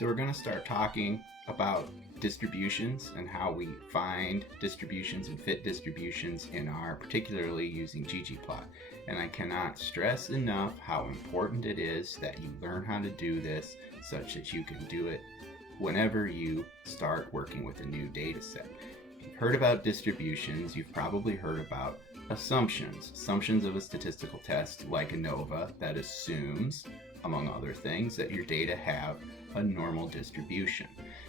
So we're going to start talking about distributions and how we find distributions and fit distributions in R, particularly using ggplot. And I cannot stress enough how important it is that you learn how to do this such that you can do it whenever you start working with a new data set. If you've heard about distributions, you've probably heard about assumptions of a statistical test like ANOVA that assumes, among other things, that your data have a normal distribution.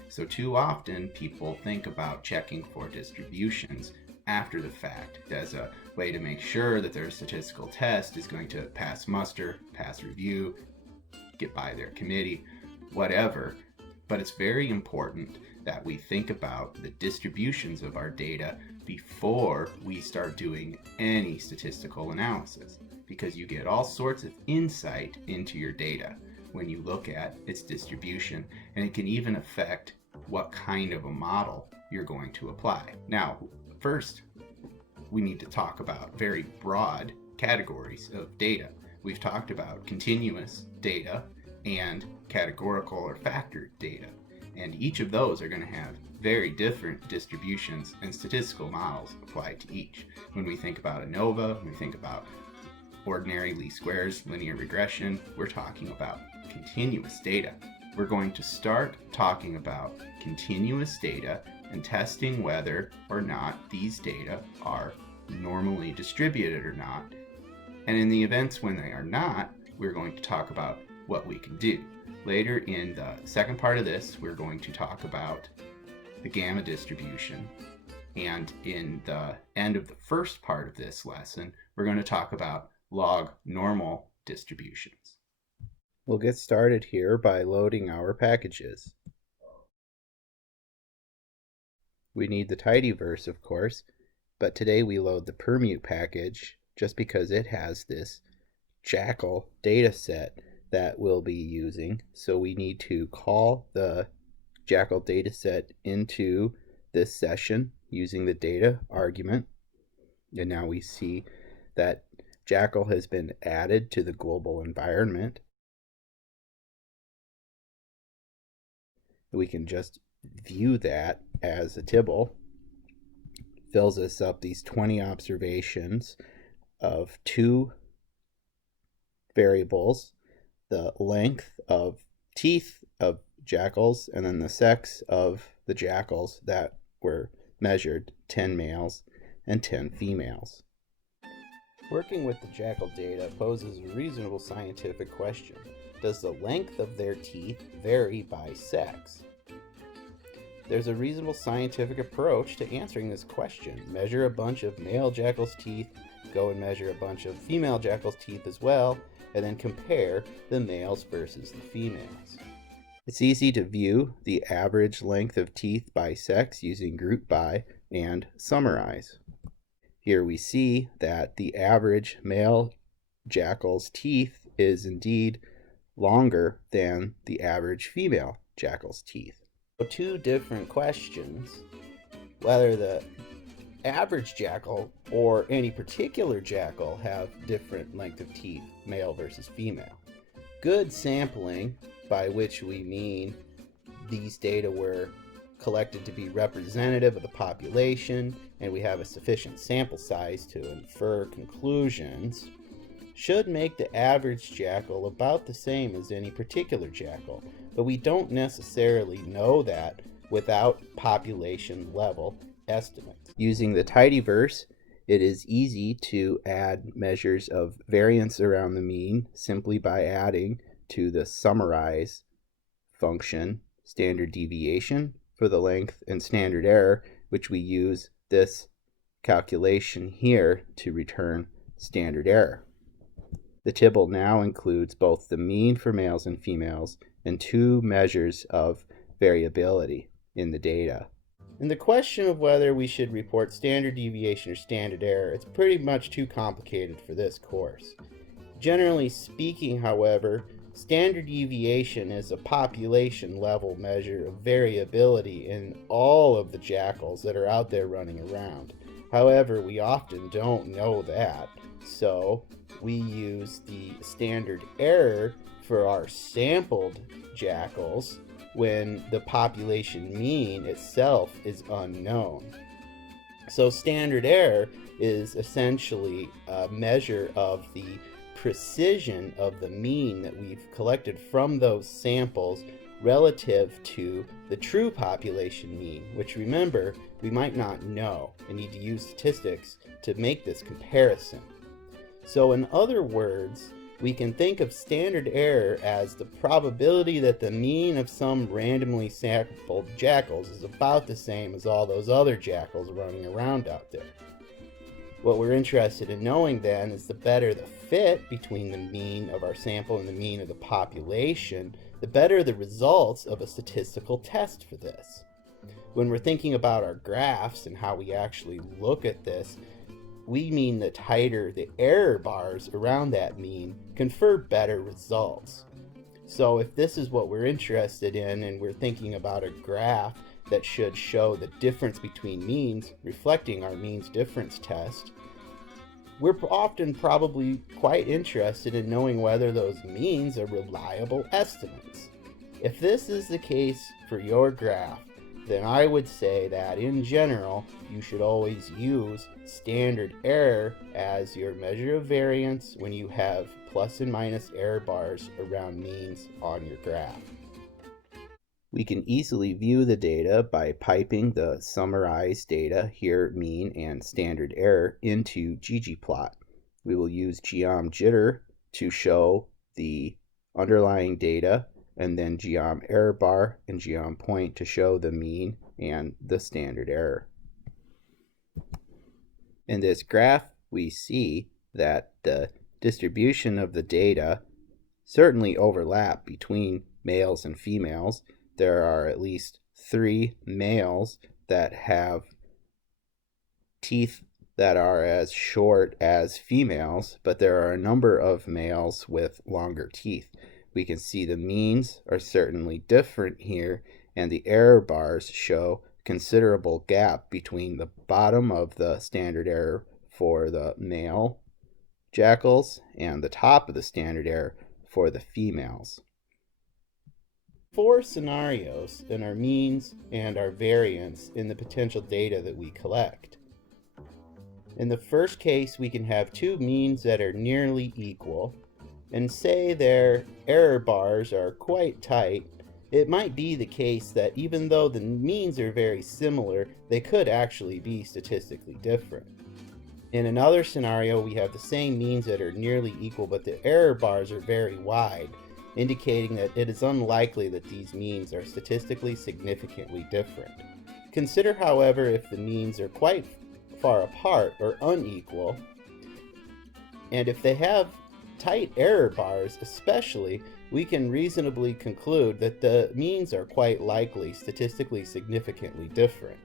So too often people think about checking for distributions after the fact as a way to make sure that their statistical test is going to pass muster, pass review, get by their committee, whatever. But it's very important that we think about the distributions of our data before we start doing any statistical analysis, because you get all sorts of insight into your data when you look at its distribution, and it can even affect what kind of a model you're going to apply. Now, first, we need to talk about very broad categories of data. We've talked about continuous data and categorical or factored data, and each of those are going to have very different distributions and statistical models applied to each. When we think about ANOVA, when we think about ordinary least squares, linear regression, we're talking about continuous data. We're going to start talking about continuous data and testing whether or not these data are normally distributed or not. And in the events when they are not, we're going to talk about what we can do. Later in the second part of this, we're going to talk about the gamma distribution. And in the end of the first part of this lesson, we're going to talk about log normal distributions. We'll get started here by loading our packages. We need the tidyverse, of course, but today we load the permute package just because it has this Jackal data set that we'll be using. So we need to call the Jackal data set into this session using the data argument. And now we see that Jackal has been added to the global environment. We can just view that as a tibble. Fills us up these 20 observations of two variables, the length of teeth of jackals and then the sex of the jackals that were measured, 10 males and 10 females. Working with the jackal data poses a reasonable scientific question. Does the length of their teeth vary by sex? There's a reasonable scientific approach to answering this question. Measure a bunch of male jackal's teeth, go and measure a bunch of female jackal's teeth as well, and then compare the males versus the females. It's easy to view the average length of teeth by sex using group by and summarize. Here we see that the average male jackal's teeth is indeed longer than the average female jackal's teeth. So two different questions: whether the average jackal or any particular jackal have different length of teeth, male versus female. Good sampling, by which we mean these data were collected to be representative of the population and we have a sufficient sample size to infer conclusions, should make the average jackal about the same as any particular jackal, but we don't necessarily know that without population level estimates. Using the tidyverse, it is easy to add measures of variance around the mean simply by adding to the summarize function standard deviation for the length and standard error, which we use this calculation here to return standard error. The tibble now includes both the mean for males and females and two measures of variability in the data. In the question of whether we should report standard deviation or standard error, it's pretty much too complicated for this course. Generally speaking, however, standard deviation is a population level measure of variability in all of the jackals that are out there running around. However, we often don't know that, so we use the standard error for our sampled jackals when the population mean itself is unknown. So standard error is essentially a measure of the precision of the mean that we've collected from those samples relative to the true population mean, which, remember, we might not know and need to use statistics to make this comparison. So in other words, we can think of standard error as the probability that the mean of some randomly sampled jackals is about the same as all those other jackals running around out there. What we're interested in knowing then is the better the fit between the mean of our sample and the mean of the population, the better the results of a statistical test for this. When we're thinking about our graphs and how we actually look at this, we mean the tighter the error bars around that mean confer better results. So if this is what we're interested in and we're thinking about a graph that should show the difference between means reflecting our means difference test, we're often probably quite interested in knowing whether those means are reliable estimates. If this is the case for your graph, then I would say that in general you should always use standard error as your measure of variance when you have plus and minus error bars around means on your graph. We can easily view the data by piping the summarized data, here mean and standard error, into ggplot. We will use geom_jitter to show the underlying data, and then geom error bar and geom point to show the mean and the standard error. In this graph, we see that the distribution of the data certainly overlap between males and females. There are at least 3 males that have teeth that are as short as females, but there are a number of males with longer teeth. We can see the means are certainly different here, and the error bars show considerable gap between the bottom of the standard error for the male jackals and the top of the standard error for the females. 4 scenarios in our means and our variance in the potential data that we collect. In the first case, we can have 2 means that are nearly equal, and say their error bars are quite tight. It might be the case that even though the means are very similar, they could actually be statistically different. In another scenario, we have the same means that are nearly equal, but the error bars are very wide, indicating that it is unlikely that these means are statistically significantly different. Consider, however, if the means are quite far apart or unequal, and if they have tight error bars especially, we can reasonably conclude that the means are quite likely statistically significantly different.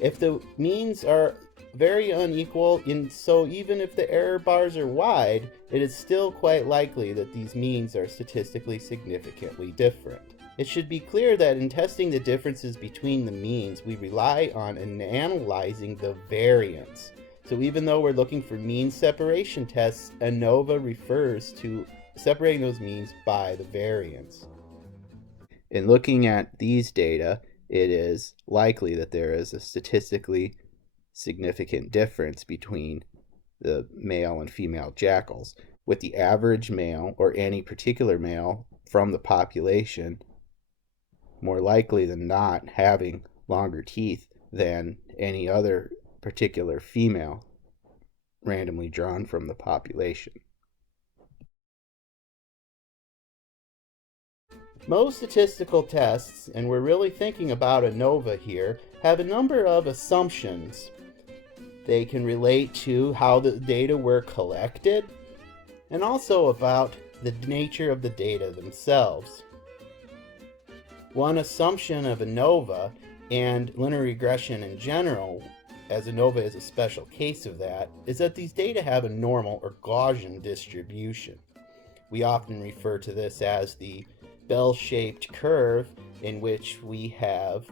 If the means are very unequal, so even if the error bars are wide, it is still quite likely that these means are statistically significantly different. It should be clear that in testing the differences between the means, we rely on analyzing the variance. So even though we're looking for mean separation tests, ANOVA refers to separating those means by the variance. In looking at these data, it is likely that there is a statistically significant difference between the male and female jackals, with the average male or any particular male from the population more likely than not having longer teeth than any other particular female randomly drawn from the population. Most statistical tests, and we're really thinking about ANOVA here, have a number of assumptions. They can relate to how the data were collected, and also about the nature of the data themselves. One assumption of ANOVA and linear regression in general, as ANOVA is a special case of that, is that these data have a normal or Gaussian distribution. We often refer to this as the bell-shaped curve, in which we have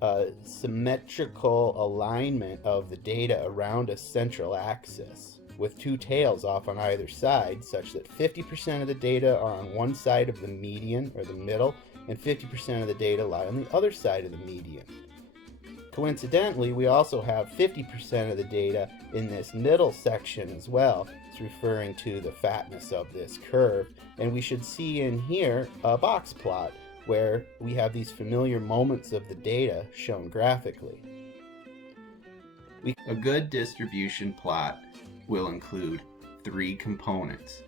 a symmetrical alignment of the data around a central axis, with two tails off on either side, such that 50% of the data are on one side of the median or the middle, and 50% of the data lie on the other side of the median. Coincidentally, we also have 50% of the data in this middle section as well. It's referring to the fatness of this curve. And we should see in here a box plot where we have these familiar moments of the data shown graphically. A good distribution plot will include 3 components.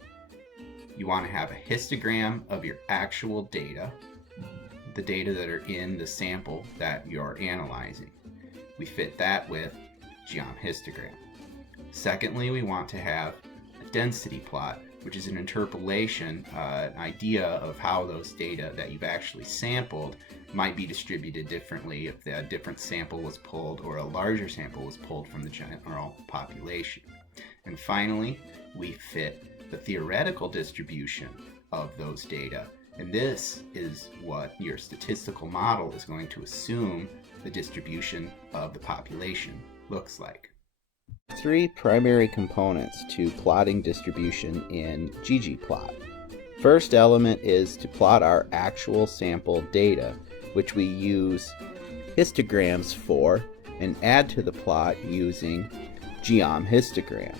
You want to have a histogram of your actual data, the data that are in the sample that you're analyzing. We fit that with geom histogram. Secondly, we want to have a density plot, which is an interpolation, an idea of how those data that you've actually sampled might be distributed differently if a different sample was pulled or a larger sample was pulled from the general population. And finally, we fit the theoretical distribution of those data. And this is what your statistical model is going to assume the distribution of the population looks like. 3 primary components to plotting distribution in ggplot. First element is to plot our actual sample data, which we use histograms for and add to the plot using geom histogram.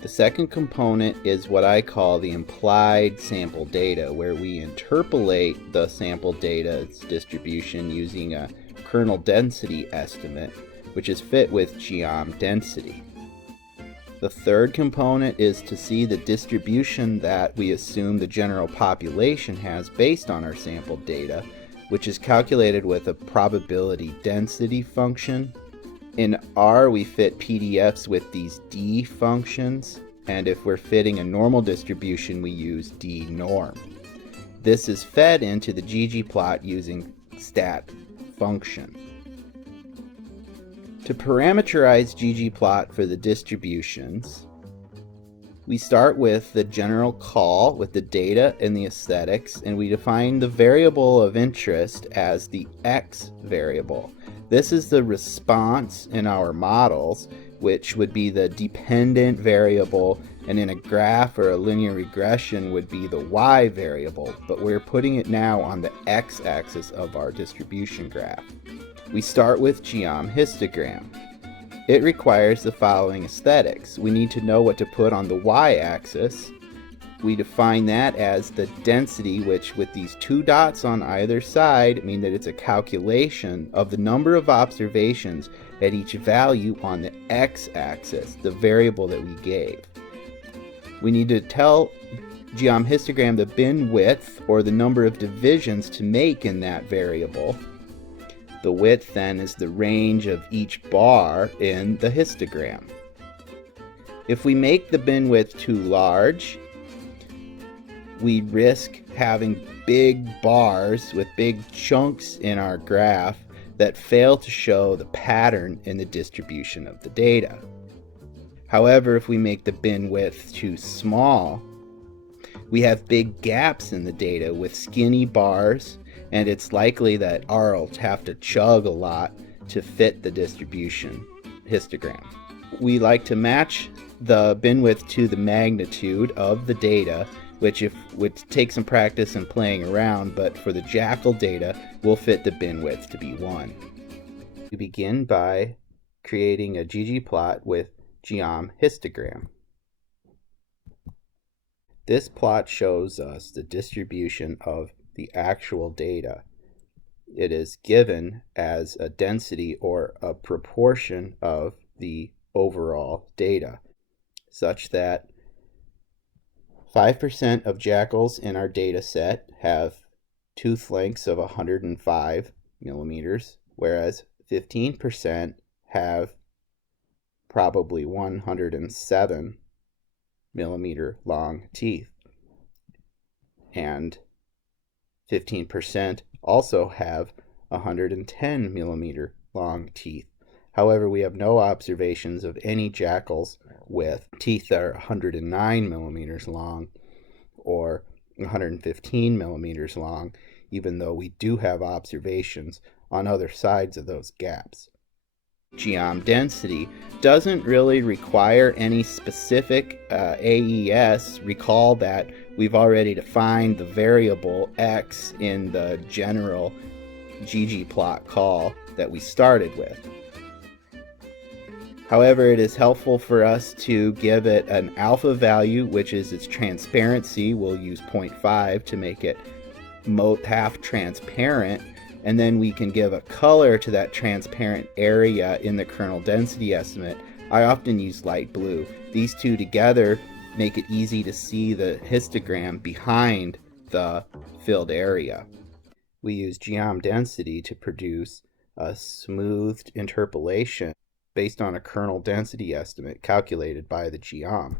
The second component is what I call the implied sample data, where we interpolate the sample data's distribution using a kernel density estimate, which is fit with geom density. The third component is to see the distribution that we assume the general population has based on our sample data, which is calculated with a probability density function. In R, we fit PDFs with these D functions, and if we're fitting a normal distribution, we use D norm. This is fed into the ggplot using stat function. To parameterize ggplot for the distributions, we start with the general call with the data and the aesthetics, and we define the variable of interest as the X variable. This is the response in our models, which would be the dependent variable, and in a graph or a linear regression would be the Y variable, but we're putting it now on the X-axis of our distribution graph. We start with geom histogram. It requires the following aesthetics. We need to know what to put on the Y-axis. We define that as the density, which with these 2 dots on either side mean that it's a calculation of the number of observations at each value on the X-axis, the variable that we gave. We need to tell geom histogram the bin width, or the number of divisions to make in that variable. The width then is the range of each bar in the histogram. If we make the bin width too large, we risk having big bars with big chunks in our graph that fail to show the pattern in the distribution of the data. However, if we make the bin width too small, we have big gaps in the data with skinny bars, and it's likely that R will have to chug a lot to fit the distribution histogram. We like to match the bin width to the magnitude of the data, which would take some practice and playing around, but for the Jackal data, we'll fit the bin width to be 1. We begin by creating a ggplot with geom histogram. This plot shows us the distribution of the actual data. It is given as a density or a proportion of the overall data, such that 5% of jackals in our data set have tooth lengths of 105 millimeters, whereas 15% have probably 107 millimeter long teeth. And 15% also have 110 millimeter long teeth. However, we have no observations of any jackals with teeth that are 109 millimeters long or 115 millimeters long, even though we do have observations on other sides of those gaps. geom density doesn't really require any specific AES. Recall that we've already defined the variable x in the general ggplot call that we started with. However, it is helpful for us to give it an alpha value, which is its transparency. We'll use 0.5 to make it half transparent, and then we can give a color to that transparent area in the kernel density estimate. I often use light blue. These two together make it easy to see the histogram behind the filled area. We use geom density to produce a smoothed interpolation based on a kernel density estimate calculated by the geom.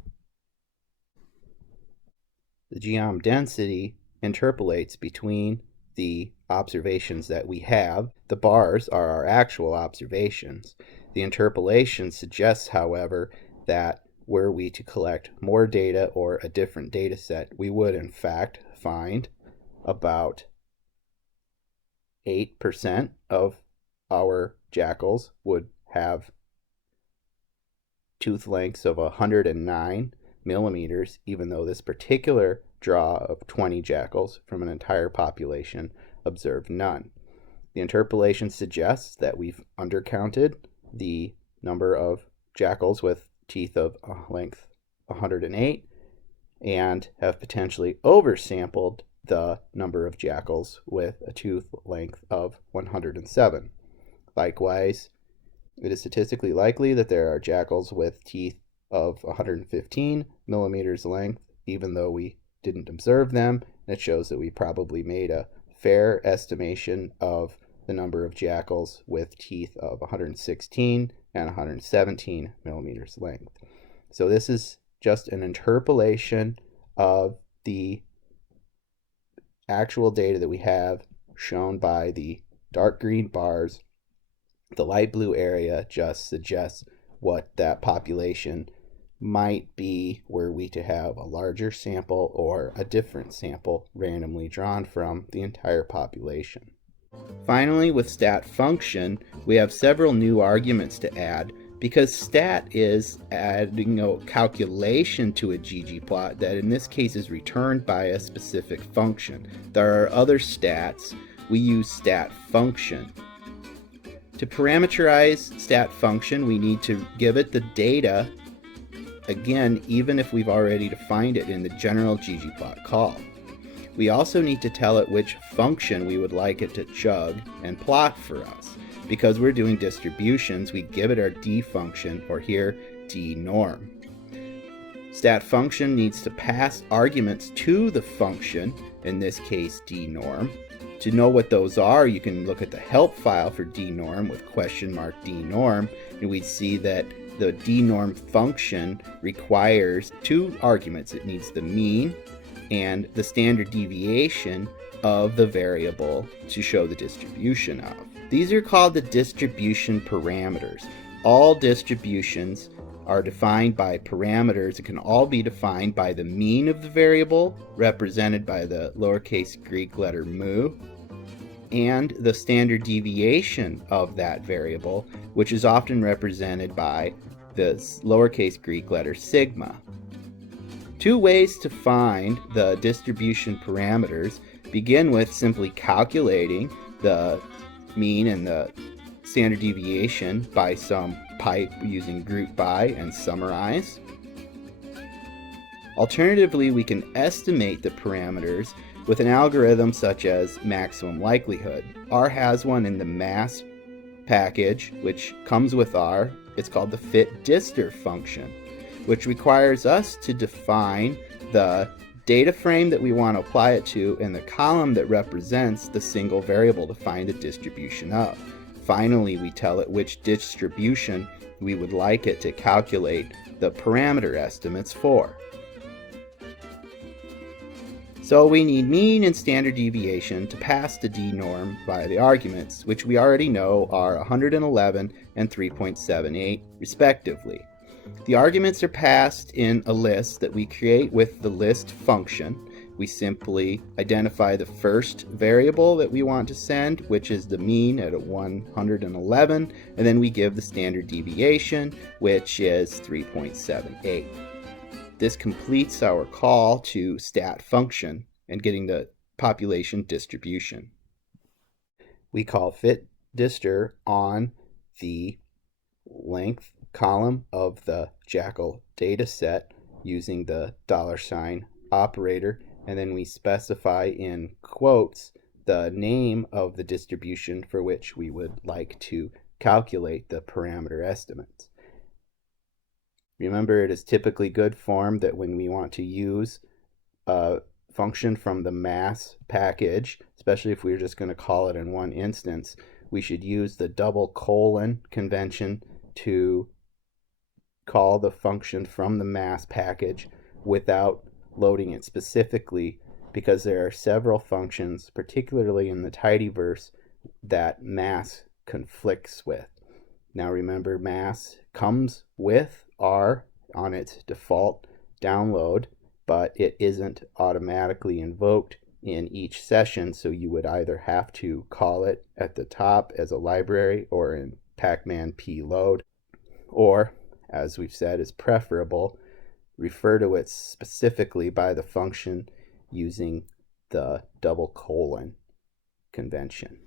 The geom density interpolates between the observations that we have. The bars are our actual observations. The interpolation suggests, however, that were we to collect more data or a different data set, we would in fact find about 8% of our jackals would have tooth lengths of 109 millimeters, even though this particular draw of 20 jackals from an entire population observed none. The interpolation suggests that we've undercounted the number of jackals with teeth of length 108 and have potentially oversampled the number of jackals with a tooth length of 107. Likewise, it is statistically likely that there are jackals with teeth of 115 millimeters length, even though we didn't observe them. It shows that we probably made a fair estimation of the number of jackals with teeth of 116 and 117 millimeters length. So this is just an interpolation of the actual data that we have shown by the dark green bars. The light blue area just suggests what that population might be were we to have a larger sample or a different sample randomly drawn from the entire population. Finally, with stat function, we have several new arguments to add because stat is adding a calculation to a ggplot that in this case is returned by a specific function. There are other stats. We use stat function. To parameterize stat function, we need to give it the data, again, even if we've already defined it in the general ggplot call. We also need to tell it which function we would like it to chug and plot for us. Because we're doing distributions, we give it our d function, or here, d norm. Stat function needs to pass arguments to the function, in this case d norm. To know what those are, you can look at the help file for dnorm with $dnorm, and we'd see that the dnorm function requires two arguments. It needs the mean and the standard deviation of the variable to show the distribution of. These are called the distribution parameters. All distributions are defined by parameters. It can all be defined by the mean of the variable, represented by the lowercase Greek letter mu, and the standard deviation of that variable, which is often represented by the lowercase Greek letter sigma. Two ways to find the distribution parameters begin with simply calculating the mean and the standard deviation by some pipe using group by and summarize. Alternatively, we can estimate the parameters with an algorithm such as maximum likelihood. R has one in the mass package, which comes with R. It's called the fit-distr function, which requires us to define the data frame that we want to apply it to and the column that represents the single variable to find the distribution of. Finally, we tell it which distribution we would like it to calculate the parameter estimates for. So we need mean and standard deviation to pass the dnorm via the arguments, which we already know are 111 and 3.78 respectively. The arguments are passed in a list that we create with the list function, we simply identify the first variable that we want to send, which is the mean at 111, and then we give the standard deviation, which is 3.78. This completes our call to stat function and getting the population distribution. We call fitDistr on the length column of the Jackal data set using the $sign operator, and then we specify in quotes the name of the distribution for which we would like to calculate the parameter estimates. Remember, it is typically good form that when we want to use a function from the mass package, especially if we're just going to call it in one instance, we should use the double colon convention to call the function from the mass package without loading it specifically, because there are several functions, particularly in the tidyverse, that mass conflicts with. Now remember, mass comes with R on its default download, but it isn't automatically invoked in each session, so you would either have to call it at the top as a library or in pacman pload, or, as we've said, is preferable, refer to it specifically by the function using the double colon convention.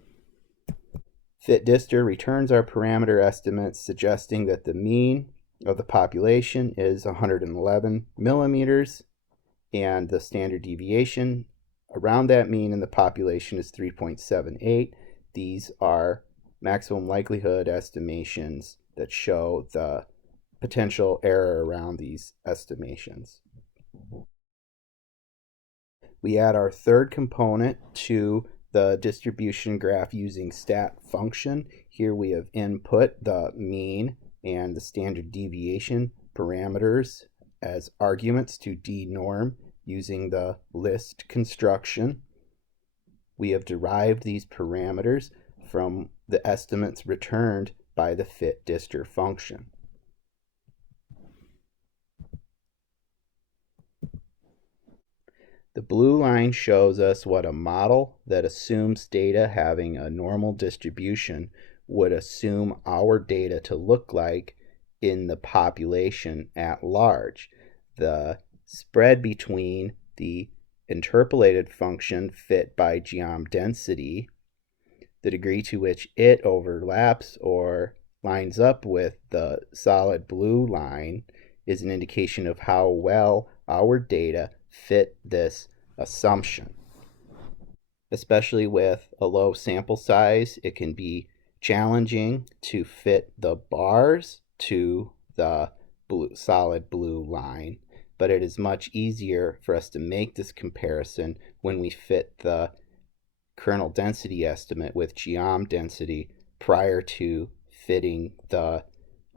fitDistr returns our parameter estimates, suggesting that the mean of the population is 111 millimeters, and the standard deviation around that mean in the population is 3.78. These are maximum likelihood estimations that show the potential error around these estimations. We add our third component to the distribution graph using stat function. Here we have input the mean and the standard deviation parameters as arguments to dnorm using the list construction. We have derived these parameters from the estimates returned by the fitDistr function. The blue line shows us what a model that assumes data having a normal distribution would assume our data to look like in the population at large. The spread between the interpolated function fit by geom density, the degree to which it overlaps or lines up with the solid blue line, is an indication of how well our data fit this assumption. Especially with a low sample size, it can be challenging to fit the bars to the solid blue line, but it is much easier for us to make this comparison when we fit the kernel density estimate with geom density prior to fitting the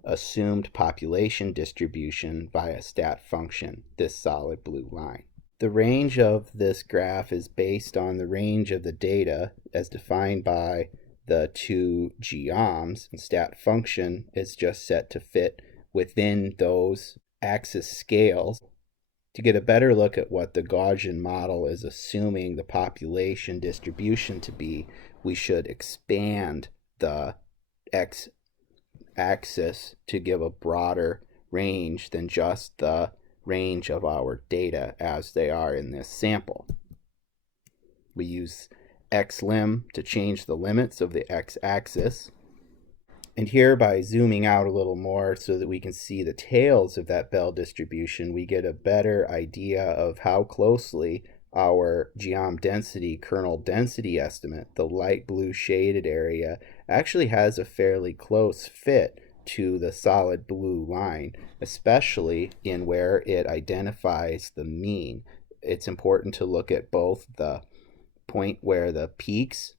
assumed population distribution via stat function, this solid blue line. The range of this graph is based on the range of the data as defined by the two geoms, and stat function is just set to fit within those axis scales. To get a better look at what the Gaussian model is assuming the population distribution to be, we should expand the x-axis to give a broader range than just the range of our data as they are in this sample. We use xlim to change the limits of the x-axis. And here, by zooming out a little more so that we can see the tails of that Bell distribution, we get a better idea of how closely our geom density kernel density estimate, the light blue shaded area, actually has a fairly close fit to the solid blue line, especially in where it identifies the mean. It's important to look at both the point where the peaks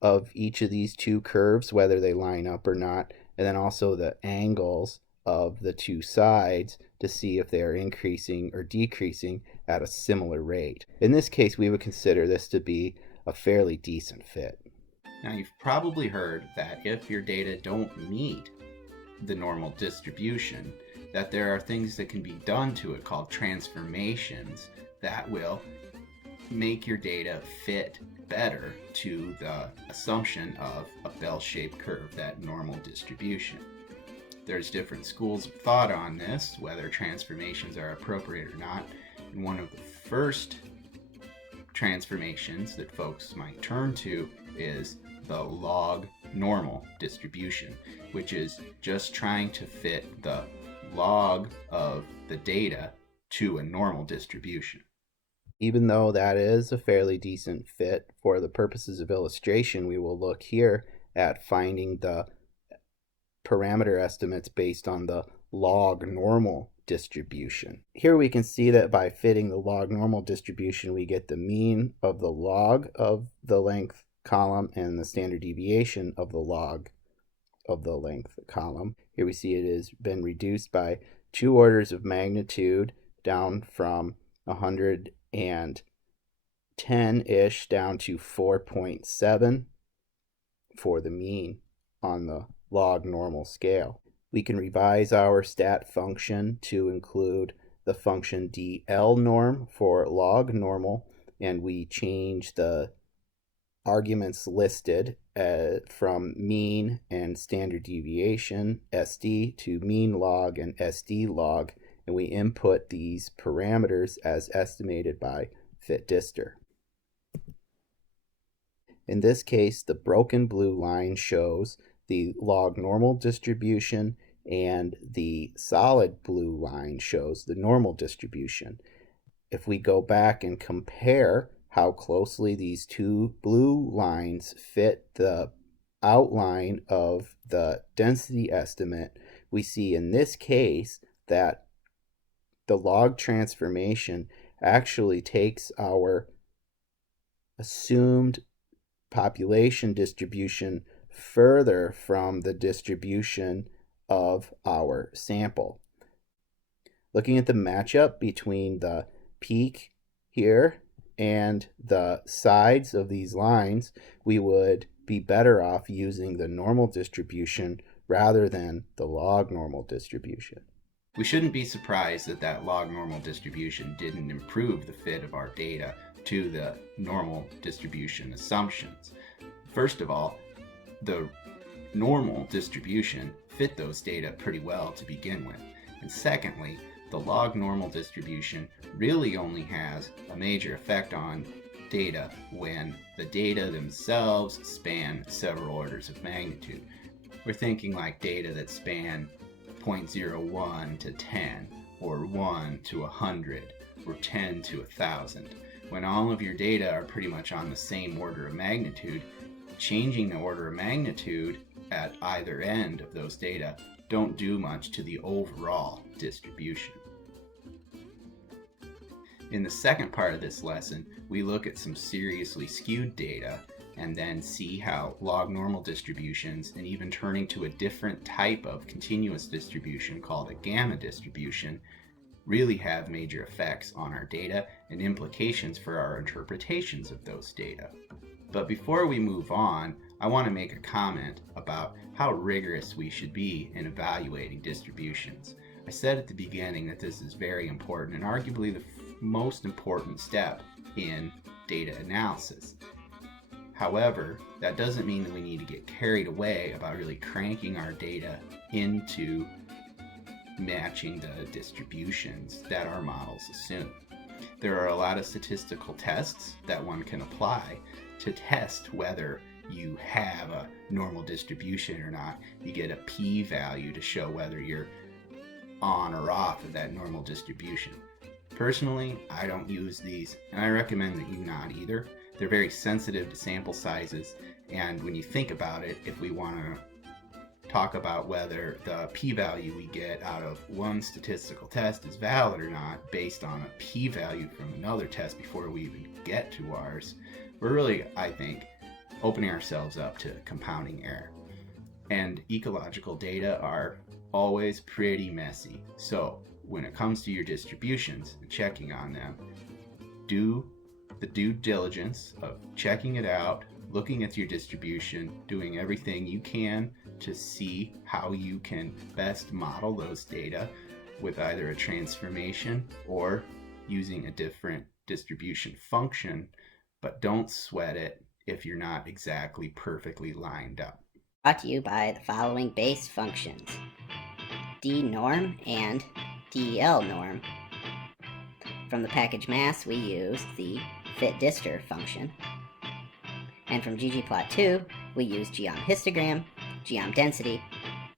of each of these two curves, whether they line up or not, and then also the angles of the two sides to see if they are increasing or decreasing at a similar rate. In this case, we would consider this to be a fairly decent fit. Now, you've probably heard that if your data don't meet the normal distribution, that there are things that can be done to it called transformations that will make your data fit better to the assumption of a bell-shaped curve, that normal distribution. There's different schools of thought on this, whether transformations are appropriate or not. And one of the first transformations that folks might turn to is the log normal distribution, which is just trying to fit the log of the data to a normal distribution. Even though that is a fairly decent fit, for the purposes of illustration, we will look here at finding the parameter estimates based on the log normal distribution. Here we can see that by fitting the log normal distribution, we get the mean of the log of the length column and the standard deviation of the log of the length column. Here we see it has been reduced by 2 orders of magnitude, down from 110-ish down to 4.7 for the mean on the log normal scale. We can revise our stat function to include the function DL norm for log normal, and we change the arguments listed from mean and standard deviation SD to mean log and SD log, and we input these parameters as estimated by FitDister. In this case, the broken blue line shows the log normal distribution, and the solid blue line shows the normal distribution. If we go back and compare how closely these 2 blue lines fit the outline of the density estimate, we see in this case that the log transformation actually takes our assumed population distribution further from the distribution of our sample. Looking at the matchup between the peak here and the sides of these lines, we would be better off using the normal distribution rather than the log normal distribution. We shouldn't be surprised that that log normal distribution didn't improve the fit of our data to the normal distribution assumptions. First of all, the normal distribution fit those data pretty well to begin with. And secondly, the log normal distribution really only has a major effect on data when the data themselves span several orders of magnitude. We're thinking like data that span 0.01 to 10, or 1 to 100, or 10 to 1,000. When all of your data are pretty much on the same order of magnitude, changing the order of magnitude at either end of those data don't do much to the overall distribution. In the second part of this lesson, we look at some seriously skewed data and then see how log normal distributions, and even turning to a different type of continuous distribution called a gamma distribution, really have major effects on our data and implications for our interpretations of those data. But before we move on, I want to make a comment about how rigorous we should be in evaluating distributions. I said at the beginning that this is very important and arguably the most important step in data analysis. However, that doesn't mean that we need to get carried away about really cranking our data into matching the distributions that our models assume. There are a lot of statistical tests that one can apply to test whether you have a normal distribution or not. You get a p-value to show whether you're on or off of that normal distribution. Personally, I don't use these, and I recommend that you not either. They're very sensitive to sample sizes, and when you think about it, if we want to talk about whether the p-value we get out of one statistical test is valid or not based on a p-value from another test before we even get to ours, we're really, I think, opening ourselves up to compounding error. And ecological data are always pretty messy. So when it comes to your distributions and checking on them, do the due diligence of checking it out, looking at your distribution, doing everything you can to see how you can best model those data with either a transformation or using a different distribution function, but don't sweat it if you're not exactly perfectly lined up. Brought to you by the following base functions: dnorm and delnorm. From the package mass, we use the fitDistor function. And from ggplot2, we use geomhistogram, geomdensity,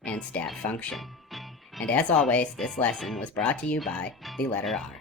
and stat function. And as always, this lesson was brought to you by the letter R.